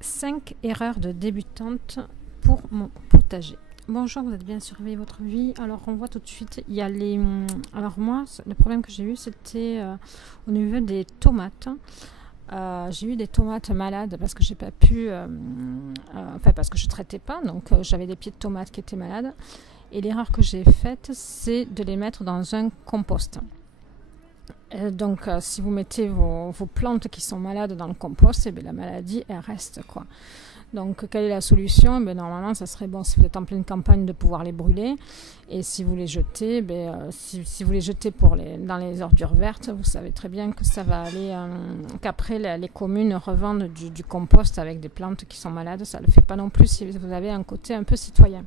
Cinq erreurs de débutante pour mon potager. Bonjour, vous êtes bien sur Réveillez votre vie. Alors on voit tout de suite, il y a les... Alors moi, le problème que j'ai eu, c'était au niveau des tomates. J'ai eu des tomates malades parce que j'ai pas pu... parce que je traitais pas, donc j'avais des pieds de tomates qui étaient malades. Et l'erreur que j'ai faite, c'est de les mettre dans un compost. Donc si vous mettez vos plantes qui sont malades dans le compost, et bien, la maladie elle reste quoi. Donc quelle est la solution? Normalement ça serait bon, si vous êtes en pleine campagne, de pouvoir les brûler, et si vous les jetez, si vous les jetez dans les ordures vertes, vous savez très bien que ça va aller qu'après les communes revendent du compost avec des plantes qui sont malades. Ça ne le fait pas non plus si vous avez un côté un peu citoyen.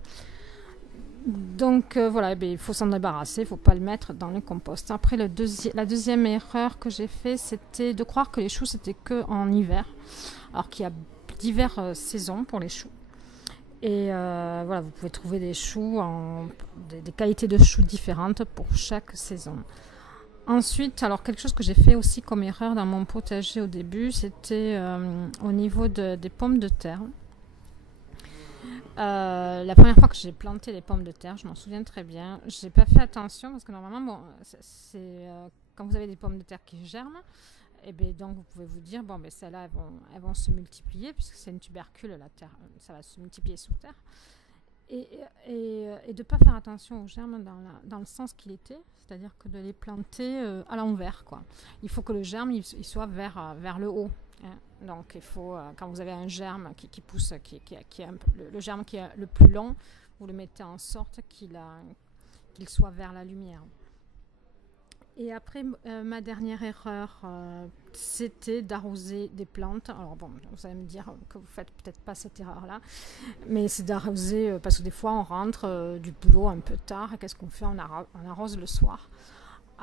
Donc voilà, il faut s'en débarrasser, il ne faut pas le mettre dans le compost. Après, la deuxième erreur que j'ai fait, c'était de croire que les choux c'était qu'en hiver, alors qu'il y a diverses saisons pour les choux. Et voilà, vous pouvez trouver des choux, des qualités de choux différentes pour chaque saison. Ensuite, alors quelque chose que j'ai fait aussi comme erreur dans mon potager au début, c'était au niveau des pommes de terre. La première fois que j'ai planté les pommes de terre, je m'en souviens très bien, j'ai pas fait attention parce que normalement, quand vous avez des pommes de terre qui germent, et donc vous pouvez vous dire celles-là elles vont se multiplier puisque c'est une tubercule, la terre, ça va se multiplier sous terre, et de pas faire attention aux germes dans le sens qu'il était, c'est-à-dire que de les planter à l'envers quoi. Il faut que le germe il soit vers le haut. Donc il faut, quand vous avez un germe qui pousse, qui est le germe qui est le plus long, vous le mettez en sorte qu'il soit vers la lumière. Et après, ma dernière erreur, c'était d'arroser des plantes. Alors vous allez me dire que vous faites peut-être pas cette erreur-là, mais c'est d'arroser, parce que des fois on rentre du boulot un peu tard, et qu'est-ce qu'on fait? On arrose le soir.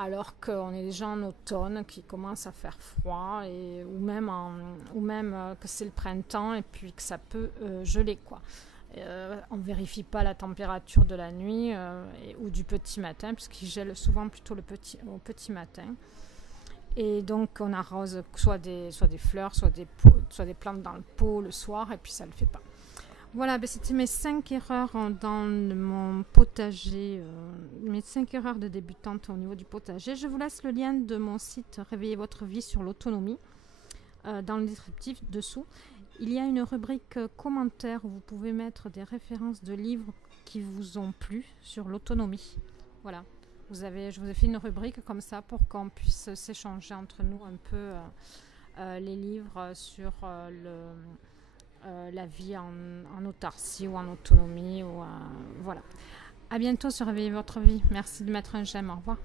Alors qu'on est déjà en automne, qu'il commence à faire froid, ou même que c'est le printemps et puis que ça peut geler quoi. On ne vérifie pas la température de la nuit ou du petit matin, puisqu'il gèle souvent plutôt au petit matin. Et donc on arrose soit des fleurs, soit des plantes dans le pot le soir, et puis ça ne le fait pas. Voilà, c'était mes 5 erreurs dans mon potager, mes 5 erreurs de débutante au niveau du potager. Je vous laisse le lien de mon site Réveillez votre vie sur l'autonomie dans le descriptif dessous. Il y a une rubrique commentaires où vous pouvez mettre des références de livres qui vous ont plu sur l'autonomie. Voilà, je vous ai fait une rubrique comme ça pour qu'on puisse s'échanger entre nous un peu les livres sur la vie en autarcie ou en autonomie. Voilà. À bientôt sur Réveillez votre vie. Merci de mettre un j'aime. Au revoir.